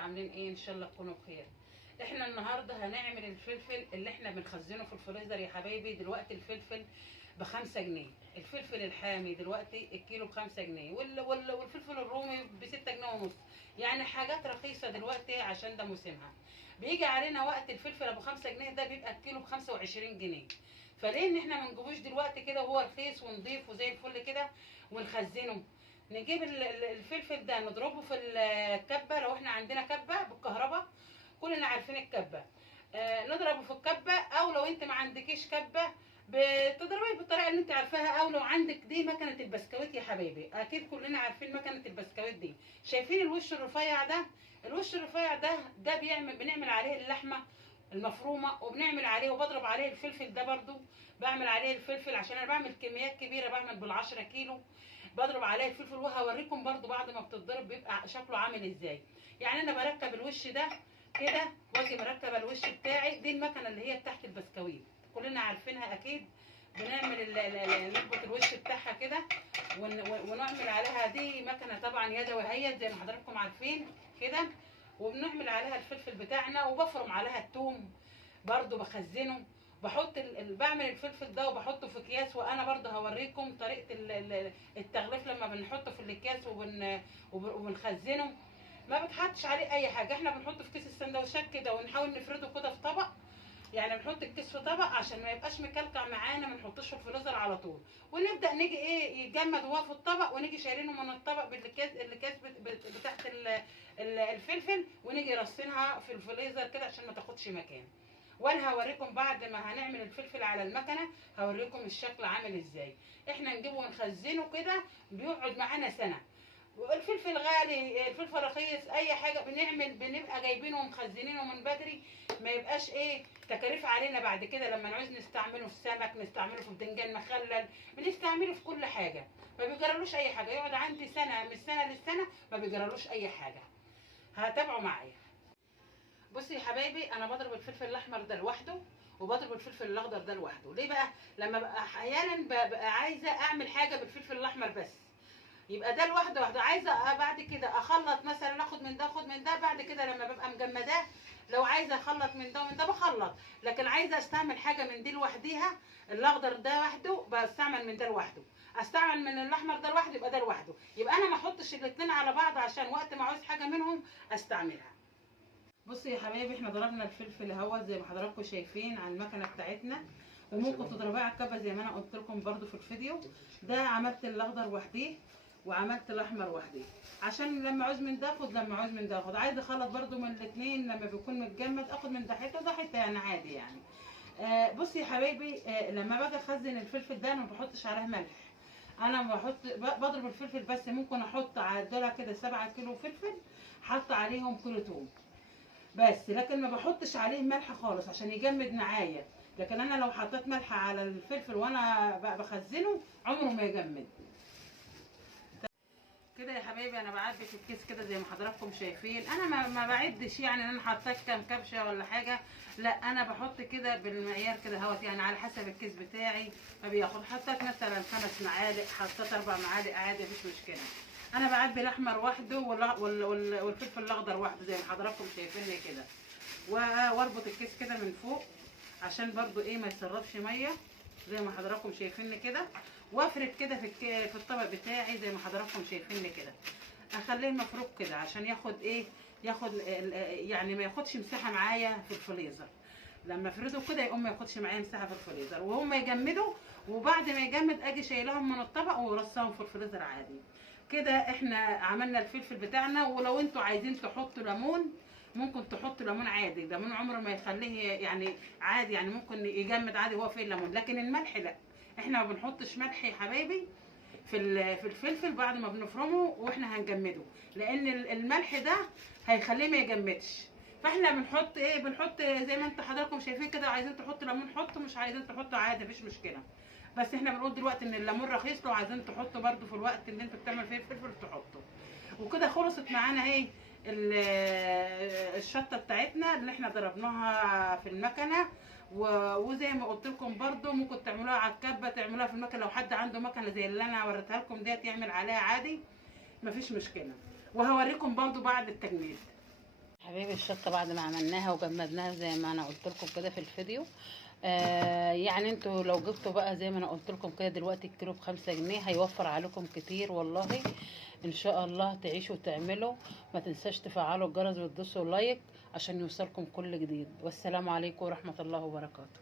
عاملين ايه؟ ان شاء الله تكونوا بخير. احنا النهارده هنعمل الفلفل اللي احنا بنخزنه في الفريزر يا حبايبي. دلوقتي الفلفل ب5 جنيه، الفلفل الحامي دلوقتي الكيلو ب5 جنيه، والفلفل الرومي ب6 جنيه ونص. يعني حاجات رخيصه دلوقتي عشان ده موسمها. بيجي علينا وقت الفلفل ابو 5 جنيه ده بيبقى الكيلو ب25 جنيه. فليه ان احنا ما نجيبوش دلوقتي كده وهو رخيص ونضيف وزي الفل كده ونخزنه؟ نجيب الفلفل ده نضربه في الكبه، لو احنا عندنا كبه بالكهرباء، كلنا عارفين الكبه. نضربه في الكبه، او لو انت ما عندكيش كبه بتضربيه بالطريقه اللي انت عارفاها، او لو عندك دي مكنه البسكويت يا حبايبي، اكيد كلنا عارفين مكنه البسكويت دي. شايفين الوش الرفيع ده؟ الوش الرفيع ده بنعمل عليه اللحمه المفرومه، وبنعمل عليه وبضرب عليه الفلفل ده برضو. بعمل عليه الفلفل عشان انا بعمل كميات كبيره، بعمل بال10 كيلو. بضرب عليه الفلفل وهوريكم برضو بعد ما بتتضرب بيبقى شكله عامل ازاي. يعني انا بركب الوش ده كده، واجي مركبه الوش بتاعي. دي المكنه اللي هي بتاعت البسكويت، كلنا عارفينها اكيد. بنعمل نربط الوش بتاعها كده ونعمل عليها. دي مكنه طبعا يدوي هي زي ما حضراتكم عارفين كده. وبنعمل عليها الفلفل بتاعنا، وبفرم عليها الثوم برضو بخزنه. بحط بعمل الفلفل ده وبحطه في اكياس، وانا برضه هوريكم طريقه التغليف لما بنحطه في الاكياس وبنخزنه. ما بتحطش عليه اي حاجه، احنا بنحطه في كيس السندوتشات كده ونحاول نفرده كده في طبق. يعني بنحط الكيس في طبق عشان ما يبقاش مكلكع معانا، ما نحطوش في الفريزر على طول. ونبدا نيجي ايه يتجمد هو في الطبق، ونيجي شايلينه من الطبق بالاكياس بتاعت الفلفل، ونيجي رصينها في الفريزر كده عشان ما تاخدش مكان. وانا هوريكم بعد ما هنعمل الفلفل على المكنه، هوريكم الشكل عامل ازاي. احنا نجيبه ونخزنه كده بيقعد معانا سنه. والفلفل غالي، الفلفل رخيص، اي حاجه بنبقى جايبينه ومخزنينه من بدري. ما يبقاش ايه تكاليف علينا بعد كده لما نعوز نستعمله في سمك، نستعمله في بدنجان مخلل، بنستعمله في كل حاجه. ما بيجرالوش اي حاجه، يقعد عندي سنه من السنه للسنه ما بيجرالوش اي حاجه. هتابعوا معايا. بصي يا حبايبي، انا بضرب الفلفل الاحمر ده لوحده، وبضرب الفلفل الاخضر ده لوحده. ليه بقى؟ لما بقى احيانا ببقى عايزه اعمل حاجه بالفلفل الاحمر بس، يبقى ده لوحده واحده. عايزه بعد كده اخلط مثلا، اخد من ده اخد من ده، بعد كده لما ببقى مجمداه لو عايزه اخلط من ده ومن ده بخلط. لكن عايزه استعمل حاجه من دي لوحديها، الاخضر ده لوحده بستعمل من ده لوحده، استعمل من الاحمر ده لوحده، يبقى ده لوحده. يبقى انا ما احطش الاثنين على بعض عشان وقت ما عاوز حاجه منهم استعملها. بصوا يا حبايبي، احنا ضربنا الفلفل اهو زي ما حضراتكم شايفين على المكنه بتاعتنا، وممكن تضربوها على الكبه زي ما انا قلت لكم برده في الفيديو. ده عملت الاخضر وحديه وعملت الاحمر وحديه، عشان لما عاوز من ده اخد، لما عاوز من ده اخد. عايز اخلط برده من الاثنين لما بيكون متجمد اخد من ده حته وده حته، يعني عادي يعني. بصي يا حبايبي، لما باجي اخزن الفلفل ده انا ما بحطش عليه ملح. انا بضرب الفلفل بس. ممكن احط على دول كده 7 كيلو فلفل، حط عليهم كيلو توم بس، لكن ما بحطش عليه ملح خالص عشان يجمد معايا. لكن انا لو حطيت ملح على الفلفل وانا بخزنه عمره ما يجمد. كده يا حبايبي انا بعبي في الكيس كده زي ما حضراتكم شايفين. انا ما بعدش يعني ان انا حطيت كام كبشه ولا حاجه، لا انا بحط كده بالمعيار كده اهوت، يعني على حسب الكيس بتاعي ما بياخد. حطيت مثلا 5 معالق، حطيت 4 معالق عادي مفيش مشكله. انا بعبي الاحمر وحده والفلفل الاخضر وحده زي ما حضراتكم شايفيني كده. واربط الكيس كده من فوق عشان برضو ايه ما يسربش ميه زي ما حضراتكم شايفيني كده. وافرد كده في الطبق بتاعي زي ما حضراتكم شايفيني كده. اخليه مفروك كده عشان ياخد ايه، يعني ما ياخدش مساحه معايا في الفريزر. لما افرده كده يقوم ما ياخدش معايا مساحه في الفريزر، وهم يجمدوا. وبعد ما يجمد اجي شايلهم من الطبق ورصاهم في الفريزر عادي. كده احنا عملنا الفلفل بتاعنا. ولو انتوا عايزين تحطوا ليمون ممكن تحطوا ليمون عادي، الليمون عمره ما يخليه يعني عادي، يعني ممكن يجمد عادي هو فيه الليمون. لكن الملح لا، احنا ما بنحطش ملح يا حبايبي في الفلفل بعد ما بنفرمه واحنا هنجمده، لان الملح ده هيخليه ما يجمدش. فاحنا بنحط ايه، بنحط زي ما انتوا حضراتكم شايفين كده. عايزين تحطوا ليمون حطوا، مش عايزين تحطوا عادي مفيش مشكله. بس احنا بنقول دلوقتي ان الليمون رخيص، لو عايزين تحطوا برده في الوقت اللي انتوا بتعملوا فيه الفلفل تحطوا. وكده خلصت معانا اهي الشطه بتاعتنا اللي احنا ضربناها في المكنه. وزي ما قلت لكم برده ممكن تعملوها على الكبه، تعملوها في المكنه. لو حد عنده مكنه زي اللي انا وريتها لكم ديت يعمل عليها عادي مفيش مشكله. وهوريكم برده بعد التجميد. حبايبي الشطه بعد ما عملناها وجمدناها زي ما انا قلت لكم كده في الفيديو. يعني انتوا لو جبتوا بقى زي ما انا قلت لكم كده دلوقتي الكيلو ب5 جنيه هيوفر عليكم كتير والله. ان شاء الله تعيشوا وتعملوا. ما تنساش تفعلوا الجرس وتدوسوا لايك عشان يوصلكم كل جديد. والسلام عليكم ورحمه الله وبركاته.